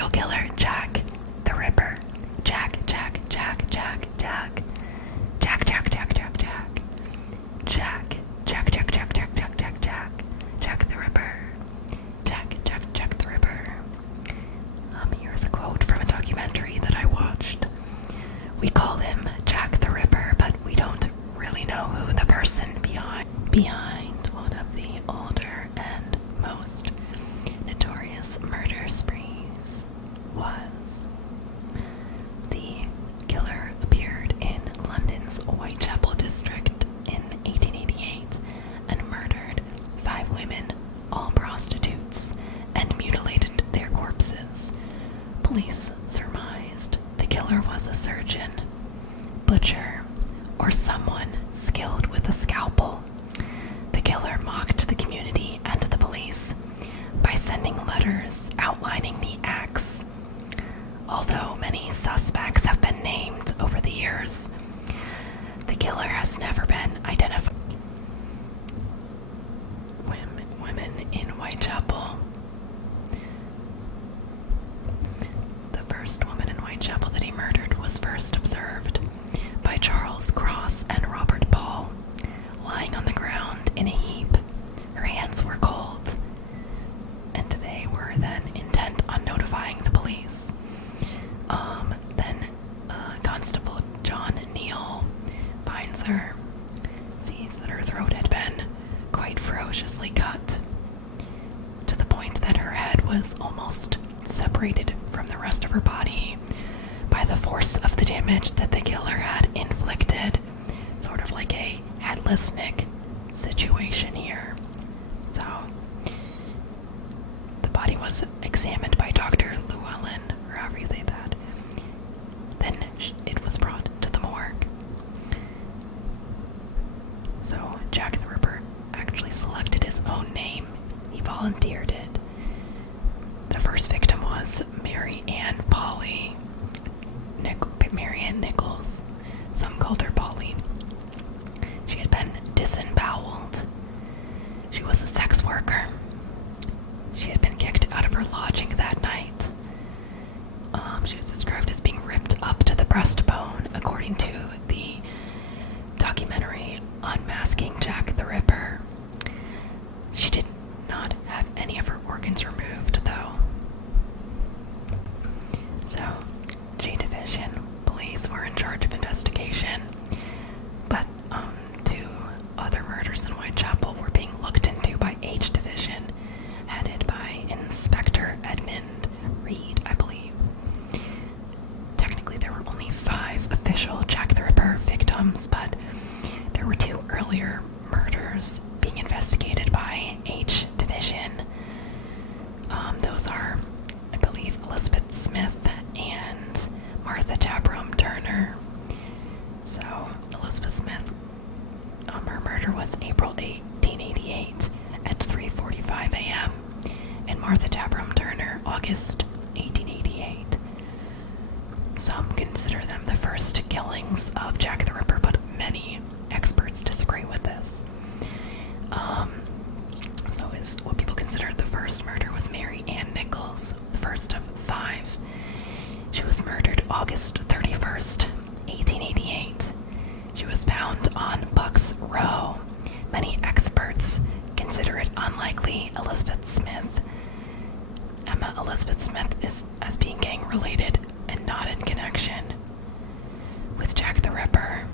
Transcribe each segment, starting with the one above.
serial killer Jack the Ripper. Jack. Jack the Ripper. Jack the Ripper. Here's a quote from a documentary that I watched. We call him Jack the Ripper, but we don't really know who the person behind one of the older and most notorious murder sprees was. The killer appeared in London's Whitechapel district in 1888 and murdered 5 women, all prostitutes, and mutilated their corpses. Police surmised the killer was a surgeon, butcher, or someone skilled with a scalpel. The killer mocked the community and the police by sending letters outlining the acts. Although many suspects have been named over the years, the killer has never been identified. Women in Whitechapel. The first woman in Whitechapel that he murdered was first observed by Charles Cross and Robert Paul, lying on the ground in a heap. Her hands were cold, and they were then intent on notifying the police. Then Constable John Neal finds her, sees that her throat had been quite ferociously cut, to the point that her head was almost separated from the rest of her body by the force of the damage that the killer had inflicted. Sort of like a headless Nick situation here. So, the body was examined by Dr. Llewellyn, or however you say that. Then it was brought to the morgue. So, Jack the Ripper actually selected his own name. He volunteered it. The first victim was Mary Ann Nichols. Some called her Polly. She had been disemboweled. She was a sex worker. She had been kicked out of her lodging that night. She was described as being ripped up to the breastbone, according to the documentary Unmasking Jack the Ripper. She did not have any of her organs removed, though. So, J Division police were in charge of investigation, but 2 other murders in Whitechapel were being looked into by H Division, headed by Inspector Edmund Reed, I believe. Technically, there were only 5 official Jack the Ripper victims, but there were 2 earlier murders being investigated by H Division. Those are, I believe, Elizabeth Smith and Martha Tabram Turner. So, Elizabeth Smith, her murder was April 1888 at 3:45 a.m. and Martha Tabram Turner, August 1888. Some consider them the first killings of Jack the Ripper, but many experts disagree with this. What people considered the first murder was Mary Ann Nichols, the first of 5. She was murdered August 31st, 1888. She was found on Buck's Row. Many experts consider it unlikely Elizabeth Smith is as being gang related and not in connection with Jack the Ripper.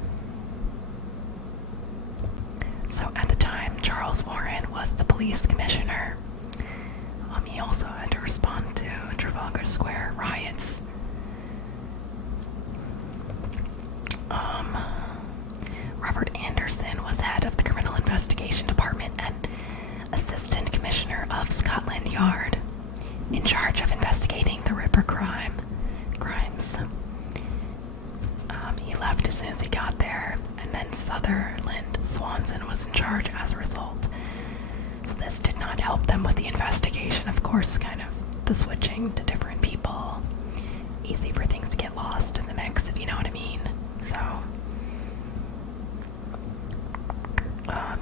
So at the time, Charles Warren was the police commissioner. He also had to respond to Trafalgar Square riots. Robert Anderson was head of the Criminal Investigation Department and Assistant Commissioner of Scotland Yard, in charge of investigating the Ripper crimes. He left as soon as he got there, and then Sutherland Swanson was in charge as a result. So this did not help them with the investigation, of course, kind of the switching to different people. Easy for things to get lost in the mix, if you know what I mean. So,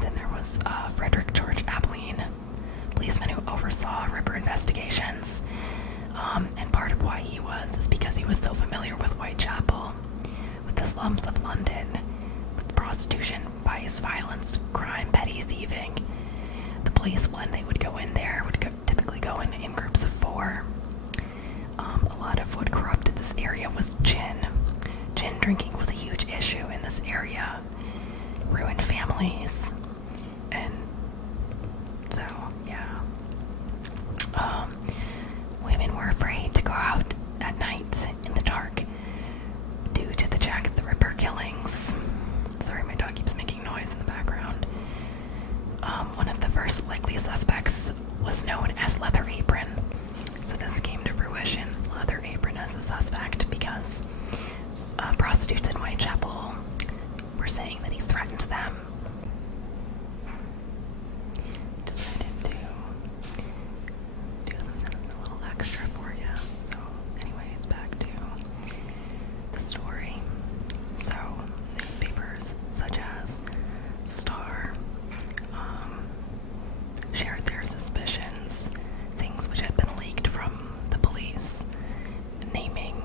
then there was Frederick George Abilene, policeman who oversaw Ripper investigations. And part of why he was is because he was so familiar with Whitechapel, with the slums of London, with prostitution, vice, violence, crime, petty thieving. The police, when they would go in there, would typically go in groups of 4. A lot of what corrupted this area was gin. Gin drinking was a huge issue in this area. Ruined families. And so, yeah. Women were afraid to go out at night in the dark due to the Jack the Ripper killings. Sorry, my dog keeps making noise in the background. One of the first likely suspects was known as Leather Apron. So this came to fruition, Leather Apron as a suspect, because prostitutes in Whitechapel were saying that he threatened them. Decided to do something a little extra for you. So anyways, back to the story. So newspapers such as Star shared their suspicions, things which had been leaked from the police, naming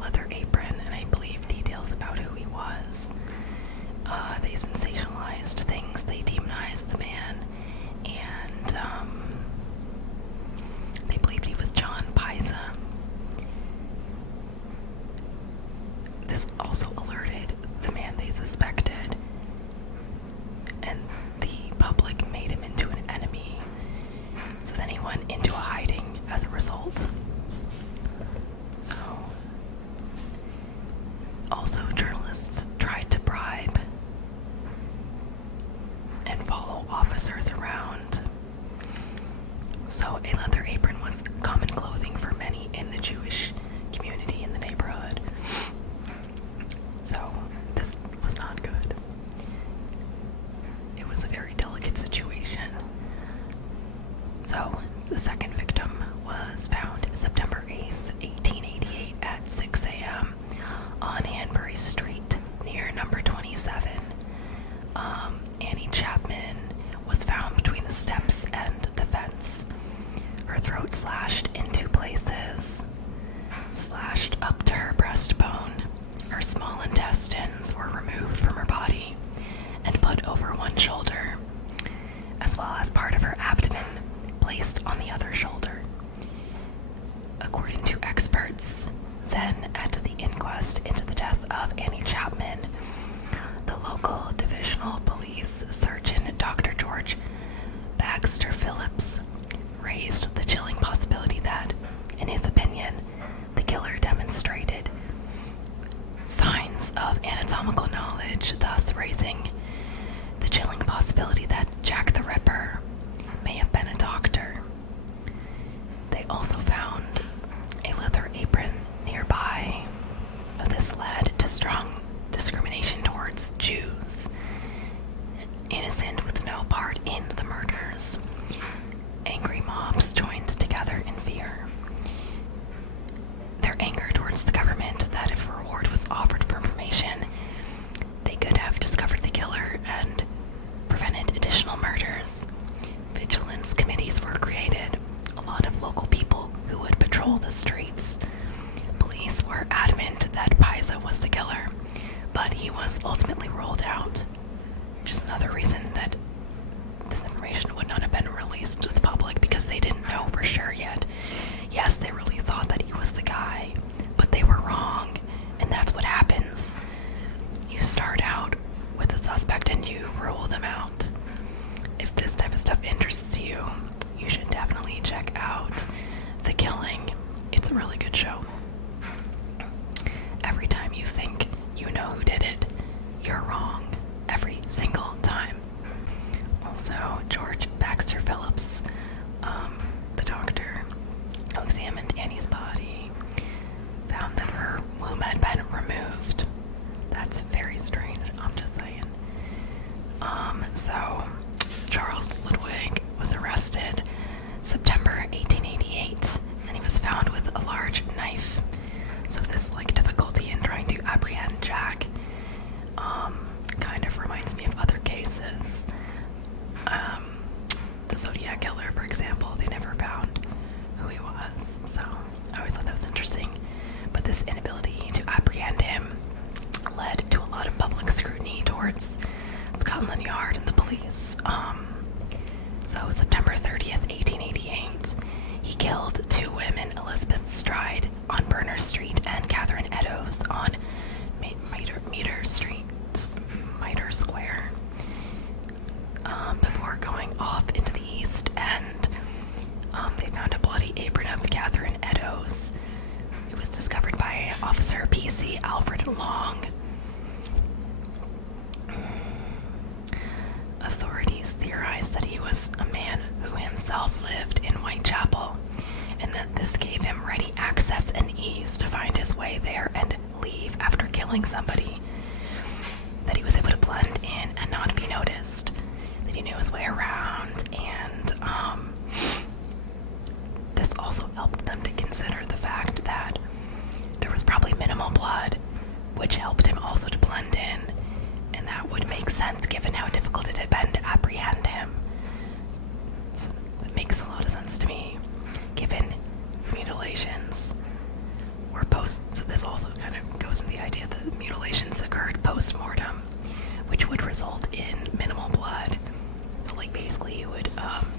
Leather Apron, and I believe details about who he was. They sensationalized things, they demonized the man, and they believed he was John Pisa. This also alerted the man they suspected, and the public made him into an enemy. So then he went into hiding as a result. So, also journalists tried to bribe and follow officers around. So a leather apron was common clothing for many in the Jewish community in the neighborhood. So this was not good. It was a very delicate situation. So the second victim was found September 8th, 1888 at 6 a.m. on Hanbury Street near number 27. Annie Chapman was found between the steps and the fence. Her throat slashed in 2 places, slashed up to her breastbone. Her small intestines were removed from her body and put over one shoulder, as well as part of her abdomen placed on the other shoulder. According to experts, then at the inquest into the death of Annie Chapman, the local divisional police surgeon Dr. George Baxter Phillips raised the chilling possibility that, in his opinion, the killer demonstrated signs of anatomical knowledge, thus raising the chilling possibility that Jack the Ripper may have been a doctor. They also found a leather apron nearby, but this led to strong discrimination towards Jews, innocent with no part in the murders. Angry mobs joined together in fear. Their anger towards the government that if a reward was offered for information, they could have discovered the killer and prevented additional murders. Vigilance committees were created, a lot of local people who would patrol the streets. Police were adamant that Pisa was the killer, but he was ultimately ruled out, which is another reason that this information would not have been released to the public, because they didn't know for sure yet. Yes, they really thought that he was the guy, but they were wrong, and that's what happens. You start out with a suspect and you rule them out. If this type of stuff interests you, you should definitely check out The Killing. It's a really good show. Every time you think you know who did it, you're wrong. Every single time. Also, George Baxter Phillips, the doctor who examined Annie's body, found that her womb had been removed. That's very strange, I'm just saying. So, Charles Ludwig was arrested September 1888, and he was found with a large knife. So this, difficulty in trying to apprehend Jack, kind of reminds me of other cases. The Zodiac Killer, for example, they never found who he was, so this inability to apprehend him led to a lot of public scrutiny towards Scotland Yard and the police. So September 30th, 1888, he killed two women, Elizabeth Stride on Burner Street and Catherine Eddowes on Mitre Square, before going off into the East End. They found a bloody apron of Catherine Eddowes. It was discovered by Officer P.C. Alfred Long. Authorities theorized that he was a man who himself lived in Whitechapel, and that this gave him ready access and ease to find his way there and leave after killing somebody. That he was able to blend in and not be noticed. That he knew his way around, and this also helped them to consider the fact that there was probably minimal blood, which helped him also to blend in, and that would make sense given how difficult it had been to apprehend him. So that makes a lot of sense to me, given mutilations were so this also kind of goes into the idea that mutilations occurred post-mortem, which would result in minimal blood. So like basically you would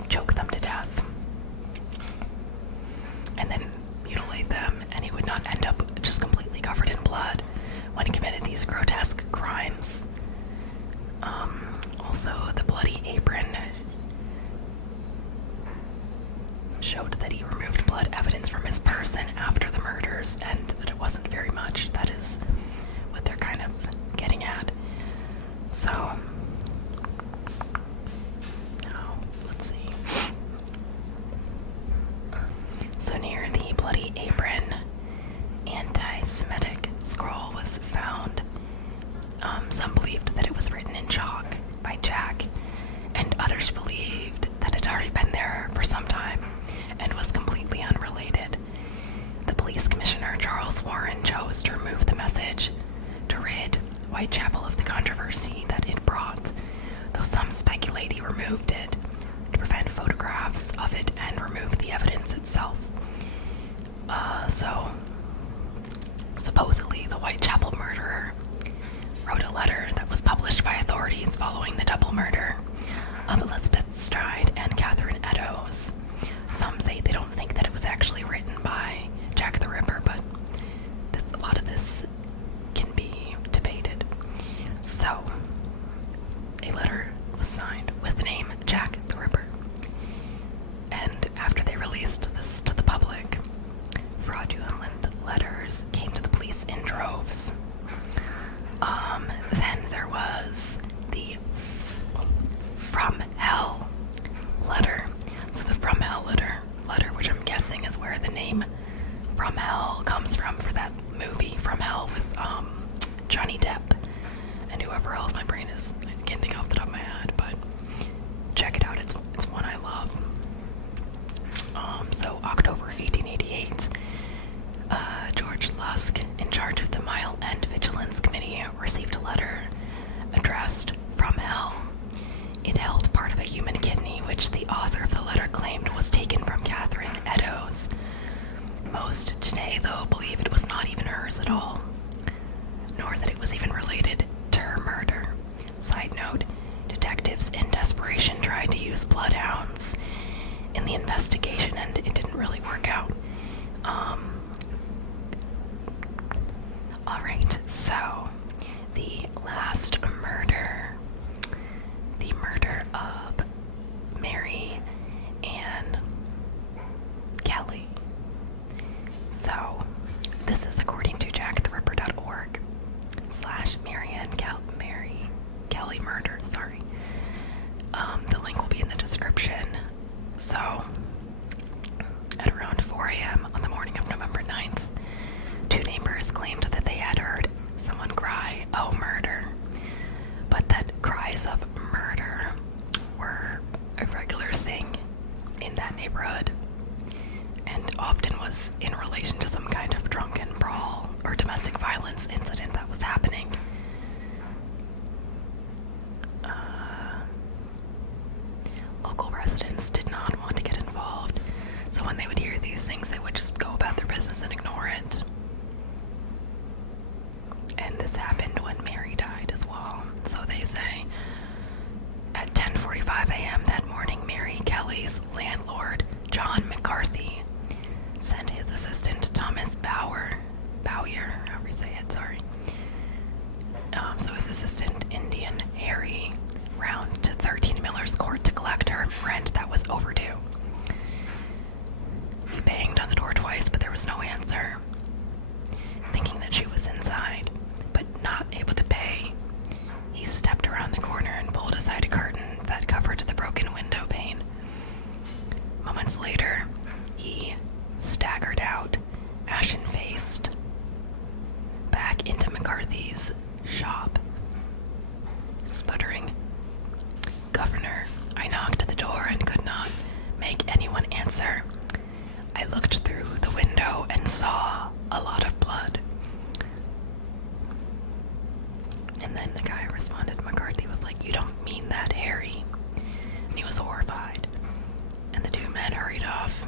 choke them to death and then mutilate them, and he would not end up just completely covered in blood when he committed these grotesque crimes. Also, the bloody apron showed that he removed blood evidence from his person after the murders, and that it wasn't very much. That is what they're kind of getting at. So, now, let's see. So near the bloody apron, anti-Semitic scroll was found. Some believed that it was written in chalk by Jack, and others believed that it had already been there for some time and was completely unrelated. The police commissioner, Charles Warren, chose to remove the message to rid Whitechapel of the controversy that it brought, though some speculate he removed it to prevent photographs of it and remove the evidence itself. So, supposedly the Whitechapel murderer wrote a letter that was published by authorities following the double murder of Elizabeth Stride and Catherine Eddowes. Some say they don't think that it was actually written by Jack the Ripper, but a lot of this can be debated. So, a letter was signed with the name Jack the Ripper. And after they released this to the public, fraudulent letters came to the police in droves. Then there was the From Hell letter. So the From Hell letter, which I'm guessing is where the name From Hell comes from for that movie From Hell with Johnny Depp and whoever else. My brain is, I can't think off the top of my head, but check it out. It's one I love. So October 1888, George Lusk, in charge of the Mile End Vigilance Committee, received a letter addressed From Hell. It held part of a human kidney, which the author of the letter claimed was taken from Catherine Eddowes. Most today, though, believe it was not even hers at all, nor that it was even related to her murder. Side note, detectives in desperation tried to use bloodhounds in the investigation, and it didn't really work out. Alright, so the last murder, the murder of Mary Ann Kelly. So this is according to jacktheripper.org /Mary Kelly murder, sorry. The link will be in the description. So at around 4 a.m. on the morning of November Mary round to 13 Miller's Court to collect her rent that was overdue. He banged on the door twice, but there was no answer. Thinking that she was inside, but not able to pay, he stepped around the corner and pulled aside a curtain that covered the broken window pane. Moments later, he staggered out, ashen-faced, back into McCarthy's shop, sputtering, "Governor." I knocked at the door and could not make anyone answer. I looked through the window and saw a lot of blood. And then the guy responded, McCarthy was like, "You don't mean that, Harry." And he was horrified. And the two men hurried off.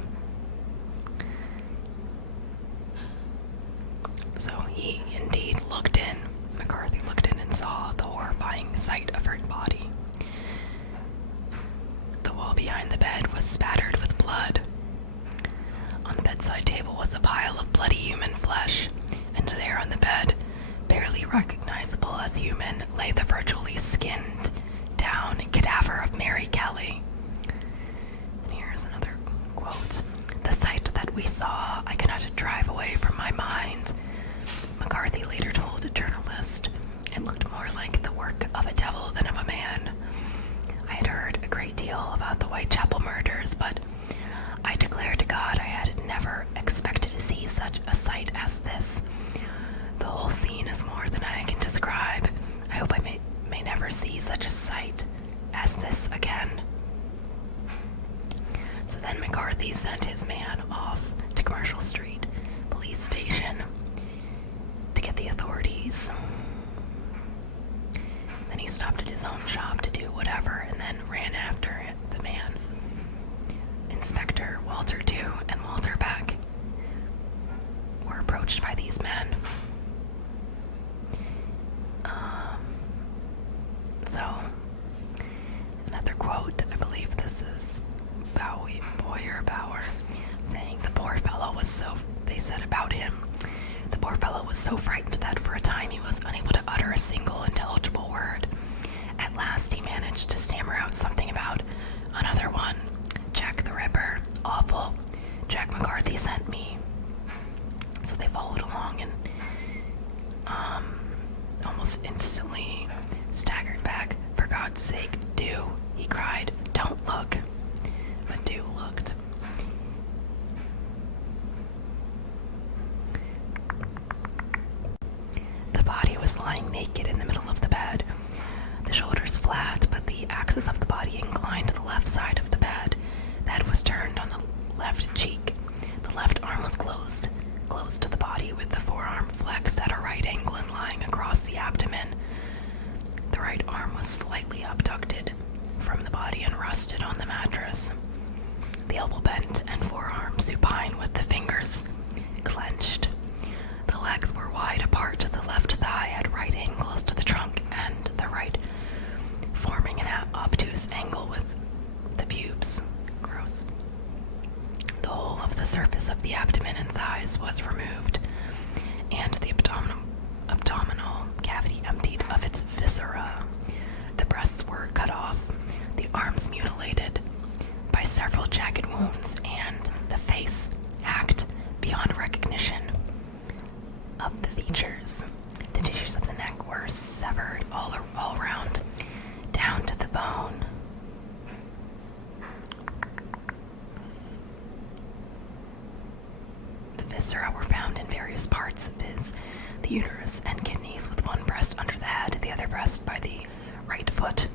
So he indeed looked in. McCarthy looked in and saw the horrifying sight of her body. The wall behind the bed was spattered with blood. On the bedside table was a pile of bloody human flesh, and there on the bed, barely recognizable as human, lay the virtually skinned down cadaver of Mary Kelly. And here's another quote. "The sight that we saw, I cannot drive away from my mind." McCarthy later told a journalist, "It looked more like the work of a devil than of a man. I had heard a great deal about the Whitechapel murders, but I declare to God I had never expected to see such a sight as this. The whole scene is more than I can describe. I hope I may never see such a sight as this again." So then McCarthy sent his man off to Commercial Street Police Station to get the authorities. Then he stopped at his own shop to do whatever and then ran after the man. Inspector Walter Dew and Walter Beck were approached by these men. So, another quote, I believe this is Bauer, saying the poor fellow was they said about him, "The poor fellow was so frightened that for a time he was unable to utter a single intelligible word. At last he managed to stammer out something about another one. Jack the Ripper. Awful. Jack McCarthy sent me." So they followed along and almost instantly staggered back. "For God's sake, Dew," he cried. "Don't look." But Dew looked. The body was lying naked in the middle of the bed, the shoulders flat, but the axis of the body inclined to the left side of the bed. The head was turned on the left cheek. The left arm was close to the body, with the forearm flexed at a right angle and lying across the abdomen. The right arm was slightly abducted from the body and rested on the mattress. The elbow bent and forearm supine with the fingers clenched. The legs were wide apart to the left thigh at right angles to the trunk, and the right forming an obtuse angle with the pubes. Gross. The whole of the surface of the abdomen and thighs was removed, and the abdominal cavity emptied of its viscera. The breasts were cut off, the arms mutilated by several jagged wounds, and the face hacked beyond recognition of the features. The tissues of the neck were severed all around, down to the bone. The viscera were found in various parts, viz. the uterus and kidneys, with one breast under the head, the other breast by the right foot,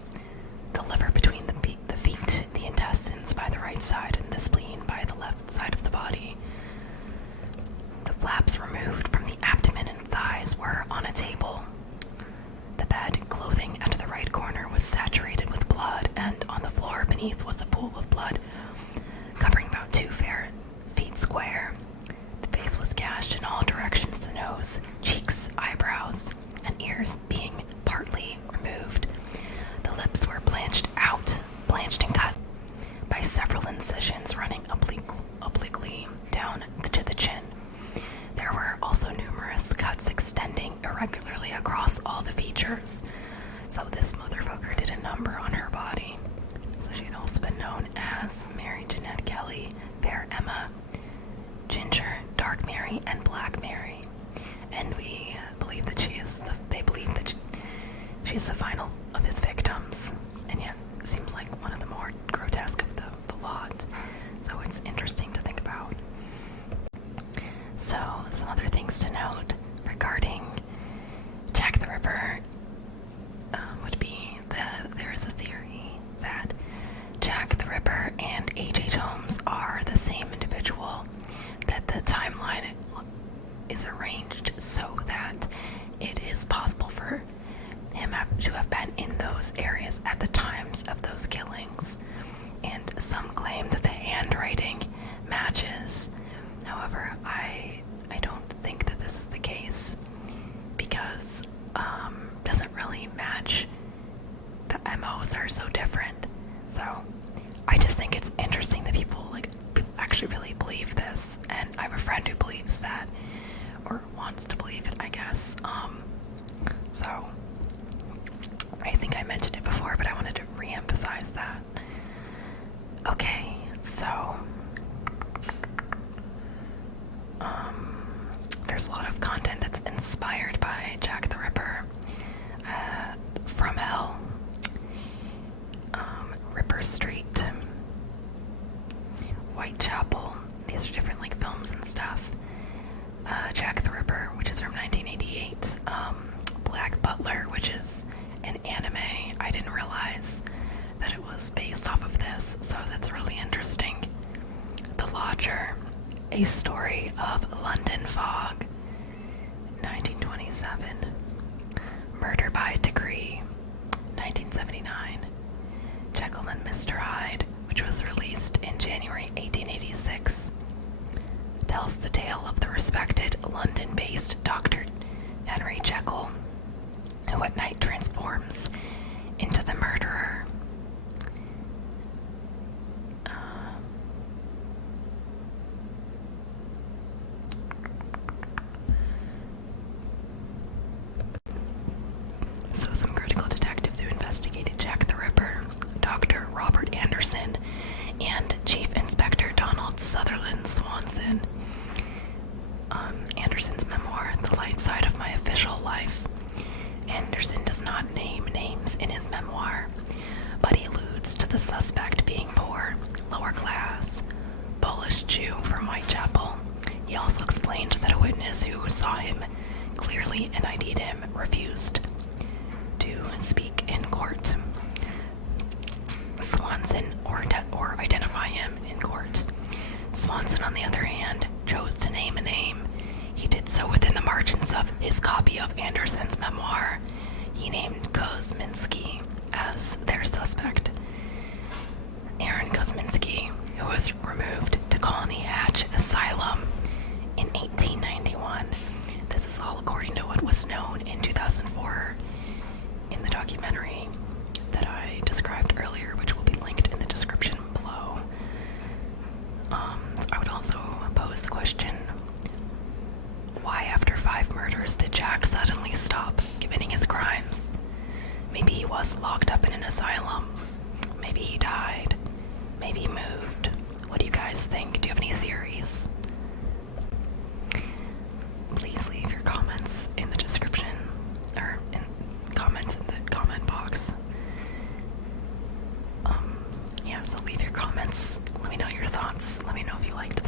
the liver between the feet, the intestines by the right side, and the spleen by the left side of the body. The flaps removed from the abdomen and thighs were on a table. The bed clothing at the right corner was saturated with blood, and on the floor beneath was a pool of blood covering about 2 feet square. The face was gashed in all directions, the nose, cheeks, eyebrows, and ears being partly removed. The lips were blanched and cut by several incisions running obliquely down to the chin. There were also numerous cuts extending irregularly across all the features. So this motherfucker number on her body. So she'd also been known as Mary Jeanette Kelly, Fair Emma, Ginger, Dark Mary, and Black Mary. And we believe that they believe that she's the final of his victims, and yet seems like one of the more grotesque of the lot. So it's interesting to think about. So some other things to note regarding Jack the Ripper would be that there is a theory that Jack the Ripper and H.H. Holmes are the same individual, that the timeline is arranged so that it is possible for him to have been in those areas at the times of those killings. And some claim that the handwriting matches. However, I don't think that this is the case, because doesn't really match. The MOs are so different. So I just think it's interesting that people actually really believe this, and I have a friend who believes that, or wants to believe it, I guess. So I think I mentioned it before, but I wanted to re-emphasize that. Okay, so there's a lot of content that's inspired by Jack the Ripper. From Hell, Ripper Street, Whitechapel. These are different films and stuff. Jack the Ripper, which is from 1988. Black Butler, which is an anime. I didn't realize that it was based off of this, so that's really interesting. The Lodger, A Story of London Fog, 1927. Murder by Degree, 1979. Jekyll and Mr. Hyde, which was released in January 1886, tells the tale of the respected London-based Dr. Henry Jekyll, who at night transforms into the murderer. So some critical detectives who investigated Jack the Ripper, Dr. Robert Anderson and Chief Inspector Donald Sutherland Swanson. Anderson's memoir, The Light Side of My Official Life. Anderson does not name names in his memoir, but he alludes to the suspect being poor, lower class, Polish Jew from Whitechapel. He also explained that a witness who saw him clearly and ID'd him refused to speak in court. Swanson or identify him in court. Swanson, on the other hand, chose to name a name. He did so within the margins of his copy of Anderson's memoir. He named Kosminski as their suspect. Aaron Kosminski, who was removed to Colony Hatch Asylum in 1891. This is all according to what was known in 2004 in the documentary that I described earlier, which will be linked in the description below. So I would also pose the question, why after 5 murders did Jack suddenly stop committing his crimes? Maybe he was locked up in an asylum. Maybe he died. Maybe he moved. What do you guys think? Do you have any theories? Please leave your comments in the description, or in comments in the comment box. Yeah, so leave your comments. Let me know your thoughts. Let me know if you liked